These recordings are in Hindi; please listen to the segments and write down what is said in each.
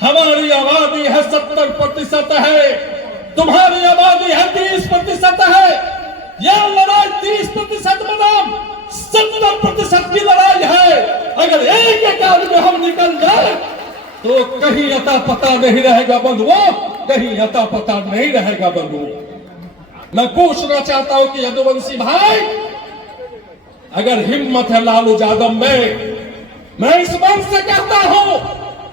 हमारी आबादी है 70% है, तुम्हारी आबादी है 30% है। यह लड़ाई 30% बनाम 70% की लड़ाई है। अगर एक आदमी हम निकल जाए तो कहीं अता पता नहीं रहेगा बंधुओं, कहीं अता पता नहीं रहेगा बंधुओं। मैं पूछना चाहता हूं कि यदुवंशी भाई, अगर हिम्मत है लालू यादव में, मैं इस मंच से कहता हूं,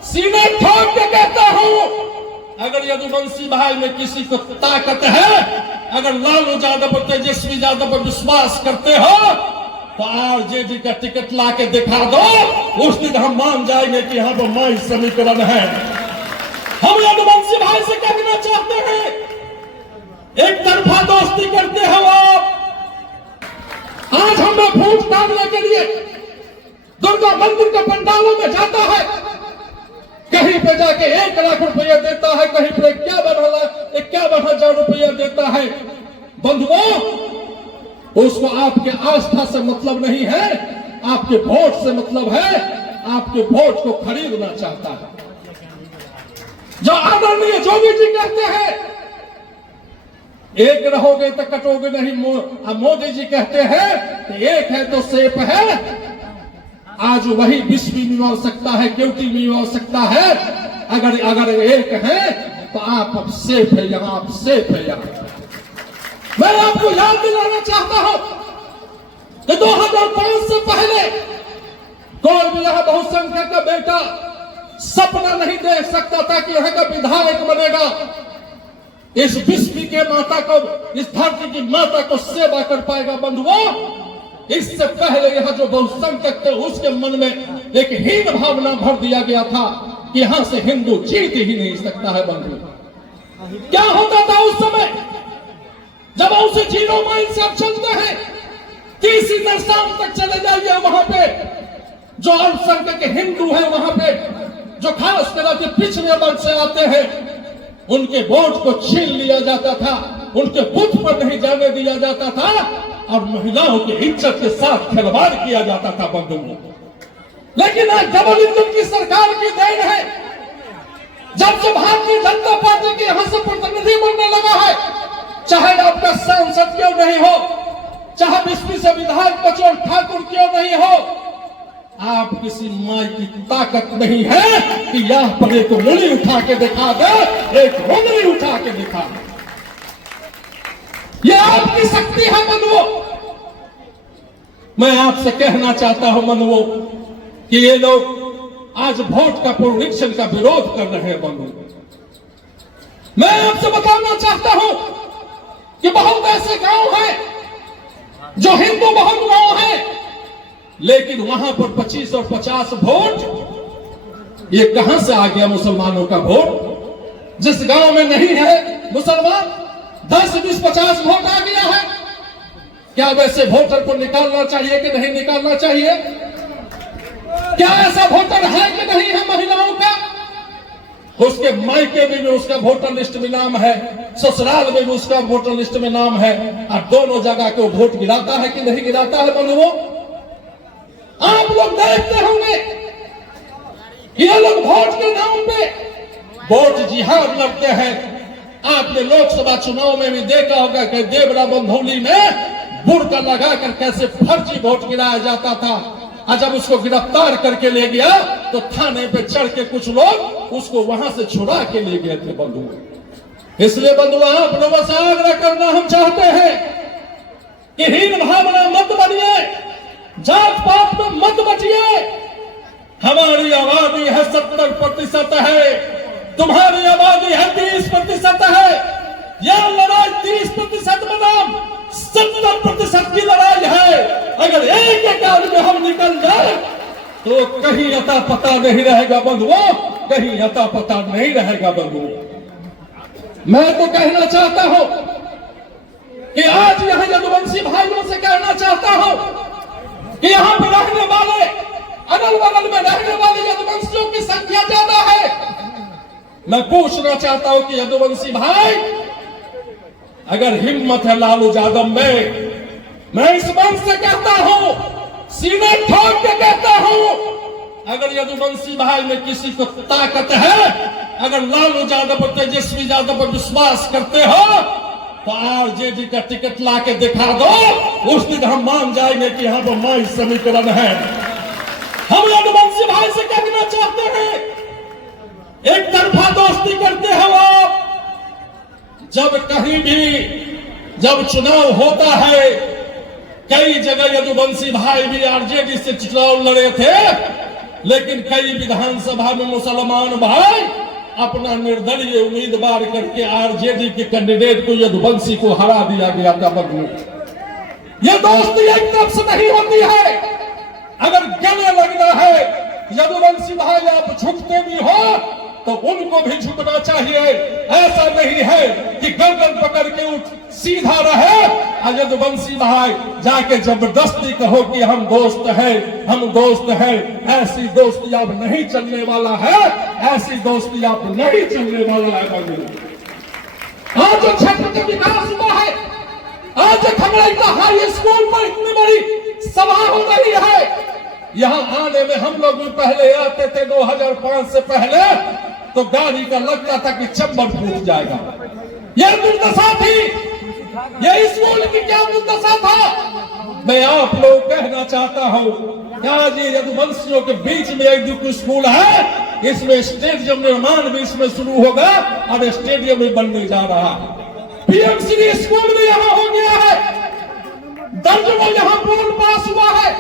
सीने ठोक के कहता हूं, अगर यदुवंशी भाई में किसी को ताकत है, अगर लालू यादव पर, तेजस्वी यादव पर विश्वास करते हो तो आरजेडी का टिकट ला के दिखा दो, उस दिन हम मान जाएंगे कि यहाँ पर माई समीकरण है। हम यदुवंशी भाई से कहना चाहते हैं, एक तरफा दोस्ती करते हो आप। आज हमें फूट डालने के लिए दुर्गा मंदिर के पंडालों में जाता है, कहीं पे जाके 1 लाख रुपया देता है, कहीं पे 51,000 रुपया देता है। बंधुओं, उसको आपके आस्था से मतलब नहीं है, आपके वोट से मतलब है। आपके वोट को खरीदना चाहता है। जो आदरणीय जोगी जी कहते हैं, एक रहोगे तो कटोगे नहीं। मोदी जी कहते हैं एक है तो सेफ है। आज वही विष भी मिला सकता है, क्योंकि मिला सकता है। अगर एक है तो आप अब सेफ है, यहां आप सेफ है। यहां मैं आपको याद दिलाना चाहता हूं कि 2005 से पहले कोई भी यहां बहुसंख्यक का बेटा सपना नहीं देख सकता था कि यहां का विधायक बनेगा, इस विश्व के माता को, इस धरती की माता को सेवा कर पाएगा। बंधुओं, इससे पहले यहां जो बहुसंख्यक थे उसके मन में एक हीन भावना भर दिया गया था कि यहां से हिंदू जीत ही नहीं सकता है। बंधु, क्या होता था उस समय जब उसे 0 माइल से आप चलते हैं, तीसरी शाम तक चले जाइए, वहां पे जो अल्पसंख्यक हिंदू है, वहां पे जो खास करके पिछड़े वर्ग से आते हैं, उनके वोट को छीन लिया जाता था, उनके बूथ पर नहीं जाने दिया जाता था और महिलाओं की इज्जत के साथ खिलवाड़ किया जाता था। बंधुओं, लेकिन आज डबल इंजन की सरकार की देन है। जब से भारतीय जनता पार्टी के यहां से प्रतिनिधि बनने लगा है, चाहे आपका सांसद क्यों नहीं हो, चाहे विश्व से विधायक बचोर ठाकुर क्यों नहीं हो, आप किसी माई की ताकत नहीं है कि यहां पर एक उंगली उठा के दिखा दे, एक उंगली उठा के दिखा दे। यह आपकी शक्ति है बंधुओं। मैं आपसे कहना चाहता हूं बंधुओं कि ये लोग आज वोट का पुनरीक्षण का विरोध कर रहे हैं। बंधुओं, मैं आपसे बताना चाहता हूं कि बहुत ऐसे गांव हैं जो हिंदू बहुल गांव हैं, लेकिन वहां पर 25 और 50 वोट, ये कहां से आ गया मुसलमानों का वोट? जिस गांव में नहीं है मुसलमान, 10, 20, 50 वोट आ गया है। क्या वैसे वोटर को निकालना चाहिए कि नहीं निकालना चाहिए? क्या ऐसा वोटर है कि नहीं है महिलाओं का? उसके मायके में भी उसका वोटर लिस्ट में नाम है, ससुराल में भी उसका वोटर लिस्ट में नाम है, और दोनों जगह को वोट गिराता है कि नहीं गिराता है? बंधुओं, आप लोग देखते होंगे ये लोग वोट के नाम पे वोट जिहाद लड़ते हैं। आपने लोकसभा चुनाव में भी देखा होगा कि देवरा बंधौली में बुर्का लगाकर कैसे फर्जी वोट गिराया जाता था, और जब उसको गिरफ्तार करके ले गया तो थाने पे चढ़ के कुछ लोग उसको वहां से छुड़ा के ले गए थे। बंधुओं, इसलिए बंधुओं, आप लोगों से आग्रह करना हम चाहते हैं कि हीन भावना मत बनिए, जात पात में मत बचिए। हमारी आबादी है 70% है, तुम्हारी आबादी है 30% है। यह लड़ाई 30% बनाम 70% की लड़ाई है। अगर एक आदमी हम निकल जाए तो कहीं अता पता नहीं रहेगा बंधुओं, कहीं अता पता नहीं रहेगा बंधुओं। मैं तो कहना चाहता हूं कि आज यहां यदुवंशी भाइयों से कहना चाहता हूं कि यहां पर रहने वाले, अगल बगल में रहने वाले यदुवंशियों की संख्या ज्यादा है। मैं पूछना चाहता हूं कि यदुवंशी भाई, अगर हिम्मत है लालू यादव में, मैं इस मंच से कहता हूं, सीने ठोक के कहता हूं, अगर यदुवंशी भाई में किसी को ताकत है, अगर लालू यादव और तेजस्वी यादव पर विश्वास करते हो तो आरजेडी का टिकट ला के दिखा दो, उस दिन हम मान जाएंगे कि यहाँ पर माई समीकरण है। हम यदुवंशी भाई से कहना चाहते हैं, एक तरफा दोस्ती करते हो आप। जब कहीं भी जब चुनाव होता है, कई जगह यदुवंशी भाई भी आरजेडी से चुनाव लड़े थे, लेकिन कई विधानसभा में मुसलमान भाई अपना निर्दलीय उम्मीदवार करके आरजेडी के कैंडिडेट को यदुवंशी को हरा दिया गया था। यह दोस्ती एक तरफ से नहीं होती है। अगर गले लगना है यदुवंशी भाई आप झुकते भी हो तो उनको भी झुकना चाहिए। ऐसा नहीं है कि गर्दन पकड़ के उठ सीधा रहे और यदुवंशी भाई जाके जबरदस्ती कहो कि हम दोस्त हैं, हम दोस्त हैं। ऐसी दोस्ती अब नहीं चलने वाला है, ऐसी दोस्ती अब नहीं चलने वाला है। आज जो क्षेत्र का विकास हुआ है, आज जो खमड़ैता हाई स्कूल पर इतनी बड़ी सभा हो रही है, यहाँ आने में हम लोग भी पहले आते थे 2005 से पहले, तो गाड़ी का लगता था कि चंबल फूट जाएगा। यह दुर्दशा थी, यह स्कूल की क्या दुर्दशा था। मैं आप लोग कहना चाहता हूँ, क्या ये यदुवंशियों के बीच में एक स्कूल है, इसमें स्टेडियम निर्माण भी इसमें शुरू होगा और स्टेडियम भी बनने जा रहा है। पीएमसी स्कूल भी यहाँ हो गया है, दर्जनों यहाँ पुल पास हुआ है।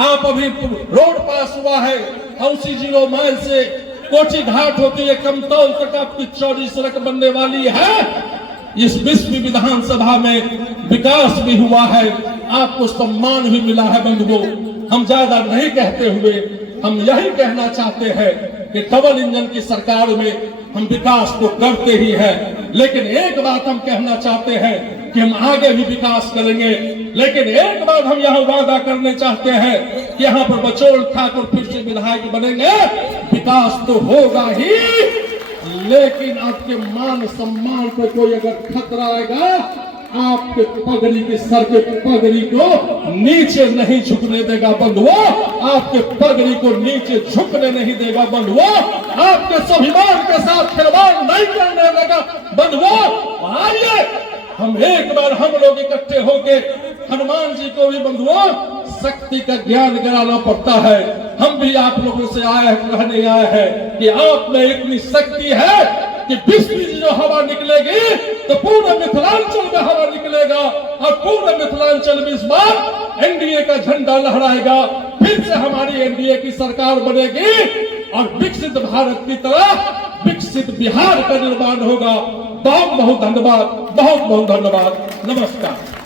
आप अभी रोड पास हुआ है, हौसी 0 माइल से कोठी घाट होती है कमतौल तक आपकी चौड़ी सड़क बनने वाली है। इस विश्व विधानसभा में विकास भी हुआ है, आपको सम्मान भी मिला है। बंधुओं, हम ज्यादा नहीं कहते हुए हम यही कहना चाहते हैं कि डबल इंजन की सरकार में हम विकास तो करते ही हैं, लेकिन एक बात हम कहना चाहते हैं कि हम आगे भी विकास करेंगे। लेकिन एक बात हम यहाँ वादा करने चाहते हैं कि यहाँ पर बचौल ठाकुर फिर से विधायक बनेंगे, विकास तो होगा ही, लेकिन आपके मान सम्मान को कोई अगर खतरा आएगा, आपके पगड़ी के सर के पगड़ी को नीचे नहीं झुकने देगा बंधुओं, आपके पगड़ी को नीचे झुकने नहीं देगा बंधुओं, आपके स्वाभिमान के साथ खिलवाड़ नहीं करने देगा बंधुओं। आइए हम एक बार हम लोग इकट्ठे होके हनुमान जी को भी बंधुओं शक्ति का ज्ञान कराना पड़ता है। हम भी आप लोगों से कहने आए हैं कि आप में इतनी शक्ति है कि विश्व में जो हवा निकलेगी तो पूरे मिथिलांचल में हवा निकलेगा और पूरे मिथिलांचल में इस बार एनडीए का झंडा लहराएगा। फिर से हमारी एनडीए की सरकार बनेगी और विकसित भारत की तरह विकसित बिहार का निर्माण होगा। बहुत बहुत धन्यवाद, बहुत बहुत धन्यवाद। नमस्कार।